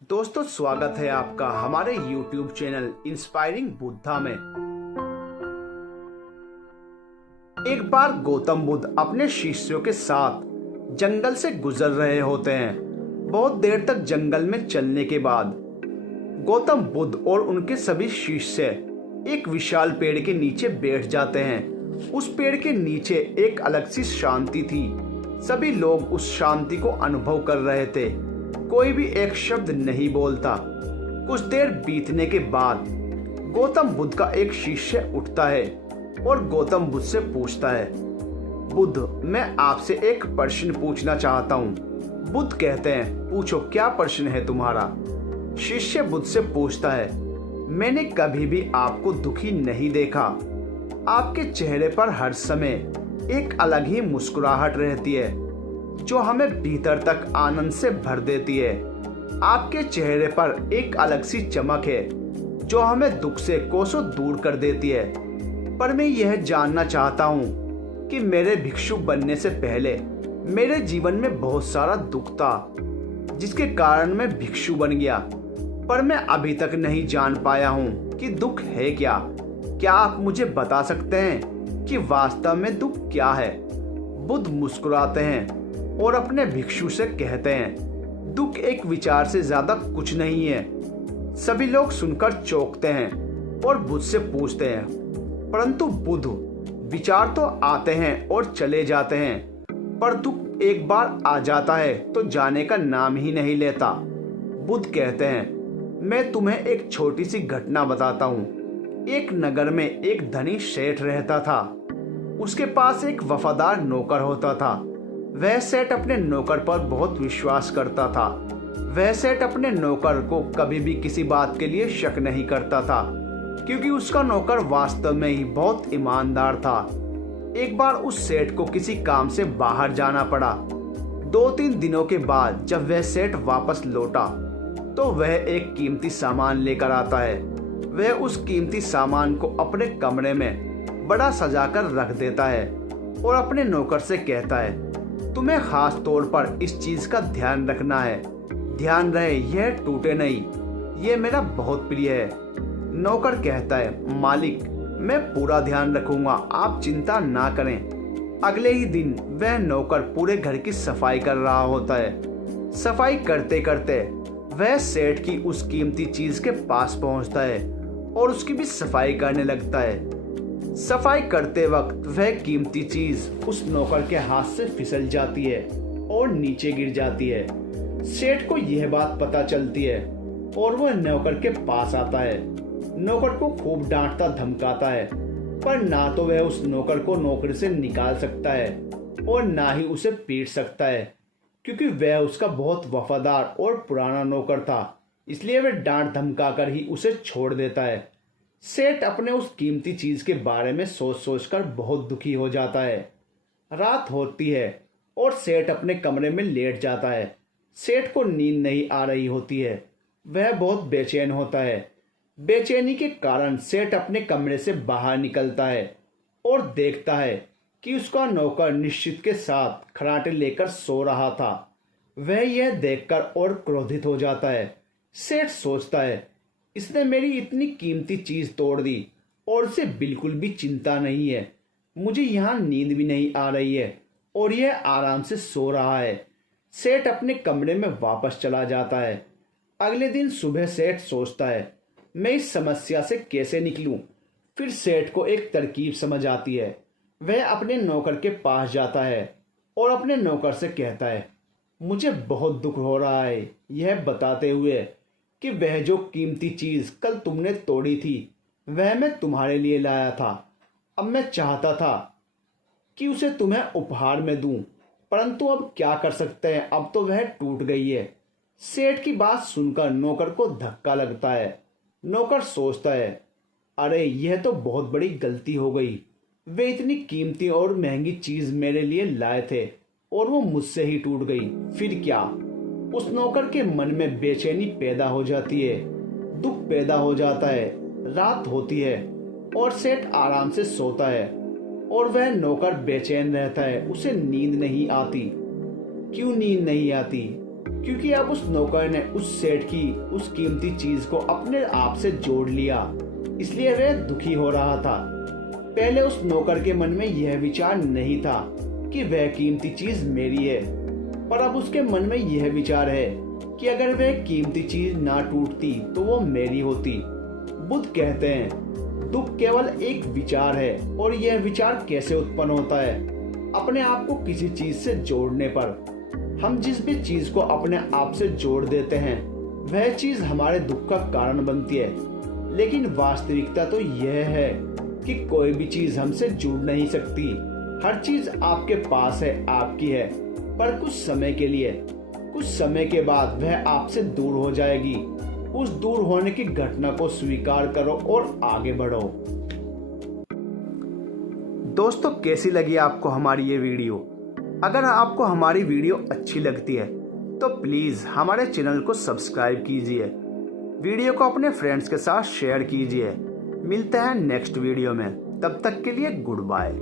दोस्तों, स्वागत है आपका हमारे YouTube चैनल इंस्पायरिंग बुद्धा में। एक बार गौतम बुद्ध अपने शिष्यों के साथ जंगल से गुजर रहे होते हैं। बहुत देर तक जंगल में चलने के बाद गौतम बुद्ध और उनके सभी शिष्य एक विशाल पेड़ के नीचे बैठ जाते हैं। उस पेड़ के नीचे एक अलग सी शांति थी। सभी लोग उस शांति को अनुभव कर रहे थे। कोई भी एक शब्द नहीं बोलता। कुछ देर बीतने के बाद गौतम बुद्ध का एक शिष्य उठता है और गौतम बुद्ध से पूछता है, बुद्ध, मैं आपसे एक प्रश्न पूछना चाहता हूँ। बुद्ध कहते हैं, पूछो, क्या प्रश्न है तुम्हारा? शिष्य बुद्ध से पूछता है, मैंने कभी भी आपको दुखी नहीं देखा। आपके चेहरे पर हर समय एक अलग ही मुस्कुराहट रहती है जो हमें भीतर तक आनंद से भर देती है। आपके चेहरे पर एक अलग सी चमक है जो हमें दुख से कोसों दूर कर देती है। पर मैं यह जानना चाहता हूँ कि मेरे भिक्षु बनने से पहले मेरे जीवन में बहुत सारा दुख था जिसके कारण मैं भिक्षु बन गया। पर मैं अभी तक नहीं जान पाया हूँ कि दुख है क्या। क्या आप मुझे बता सकते हैं कि वास्तव में दुख क्या है? बुद्ध मुस्कुराते हैं और अपने भिक्षु से कहते हैं, दुख एक विचार से ज्यादा कुछ नहीं है। सभी लोग सुनकर चौंकते हैं और बुद्ध से पूछते हैं, परंतु बुद्ध, विचार तो आते हैं और चले जाते हैं, पर दुख एक बार आ जाता है तो जाने का नाम ही नहीं लेता। बुद्ध कहते हैं, मैं तुम्हें एक छोटी सी घटना बताता हूँ। एक नगर में एक धनी सेठ रहता था। उसके पास एक वफादार नौकर होता था। वह सेठ अपने नौकर पर बहुत विश्वास करता था। वह सेठ अपने नौकर को कभी भी किसी बात के लिए शक नहीं करता था क्योंकि उसका नौकर वास्तव में ही बहुत ईमानदार था। एक बार उस सेठ को किसी काम से बाहर जाना पड़ा। 2-3 दिनों के बाद जब वह सेठ वापस लौटा तो वह एक कीमती सामान लेकर आता है। वह उस कीमती सामान को अपने कमरे में बड़ा सजाकर रख देता है और अपने नौकर से कहता है, तुम्हें खास तौर पर इस चीज का ध्यान रखना है। ध्यान रहे यह टूटे नहीं, यह मेरा बहुत प्रिय है। नौकर कहता है, मालिक, मैं पूरा ध्यान रखूंगा, आप चिंता ना करें। अगले ही दिन वह नौकर पूरे घर की सफाई कर रहा होता है। सफाई करते करते वह सेठ की उस कीमती चीज के पास पहुंचता है और उसकी भी सफाई करने लगता है। सफाई करते वक्त वह कीमती चीज उस नौकर के हाथ से फिसल जाती है और नीचे गिर जाती है। सेठ को यह बात पता चलती है और वह नौकर के पास आता है। नौकर को खूब डांटता धमकाता है, पर ना तो वह उस नौकर को नौकरी से निकाल सकता है और ना ही उसे पीट सकता है क्योंकि वह उसका बहुत वफादार और पुराना नौकर था। इसलिए वह डांट धमका कर ही उसे छोड़ देता है। सेठ अपने उस कीमती चीज के बारे में सोच सोचकर बहुत दुखी हो जाता है। रात होती है और सेठ अपने कमरे में लेट जाता है। सेठ को नींद नहीं आ रही होती है। वह बहुत बेचैन होता है। बेचैनी के कारण सेठ अपने कमरे से बाहर निकलता है और देखता है कि उसका नौकर निश्चित के साथ खराटे लेकर सो रहा था। वह यह देखकर और क्रोधित हो जाता है। सेठ सोचता है, इसने मेरी इतनी कीमती चीज तोड़ दी और उसे बिल्कुल भी चिंता नहीं है। मुझे यहाँ नींद भी नहीं आ रही है और यह आराम से सो रहा है। सेठ अपने कमरे में वापस चला जाता है। अगले दिन सुबह सेठ सोचता है, मैं इस समस्या से कैसे निकलूं। फिर सेठ को एक तरकीब समझ आती है। वह अपने नौकर के पास जाता है और अपने नौकर से कहता है, मुझे बहुत दुख हो रहा है, यह बताते हुए कि वह जो कीमती चीज कल तुमने तोड़ी थी वह मैं तुम्हारे लिए लाया था। अब मैं चाहता था कि उसे तुम्हें उपहार में दूं, परंतु अब क्या कर सकते हैं, अब तो वह टूट गई है। सेठ की बात सुनकर नौकर को धक्का लगता है। नौकर सोचता है, अरे यह तो बहुत बड़ी गलती हो गई। वे इतनी कीमती और महंगी चीज मेरे लिए लाए थे और वो मुझसे ही टूट गई। फिर क्या? उस नौकर के मन में बेचैनी पैदा हो जाती है, दुख पैदा हो जाता है। रात होती है और सेठ आराम से सोता है और वह नौकर बेचैन रहता है। उसे नींद नहीं आती। क्यों नींद नहीं आती? क्योंकि अब उस नौकर ने उस सेठ की उस कीमती चीज को अपने आप से जोड़ लिया, इसलिए वह दुखी हो रहा था। पहले उस नौकर के मन में यह विचार नहीं था कि वह कीमती चीज मेरी है, पर अब उसके मन में यह विचार है कि अगर वह कीमती चीज ना टूटती तो वो मेरी होती। बुद्ध कहते हैं, दुख केवल एक विचार है, और यह विचार कैसे उत्पन्न होता है? अपने आप को किसी चीज से जोड़ने पर। हम जिस भी चीज को अपने आप से जोड़ देते हैं वह चीज हमारे दुख का कारण बनती है। लेकिन वास्तविकता तो यह है कि कोई भी चीज हमसे जुड़ नहीं सकती। हर चीज आपके पास है, आपकी है, पर कुछ समय के लिए। कुछ समय के बाद वह आपसे दूर हो जाएगी। उस दूर होने की घटना को स्वीकार करो और आगे बढ़ो। दोस्तों, कैसी लगी आपको हमारी ये वीडियो? अगर आपको हमारी वीडियो अच्छी लगती है तो प्लीज़ हमारे चैनल को सब्सक्राइब कीजिए, वीडियो को अपने फ्रेंड्स के साथ शेयर कीजिए। मिलते हैं नेक्स्ट वीडियो में, तब तक के लिए गुड बाय।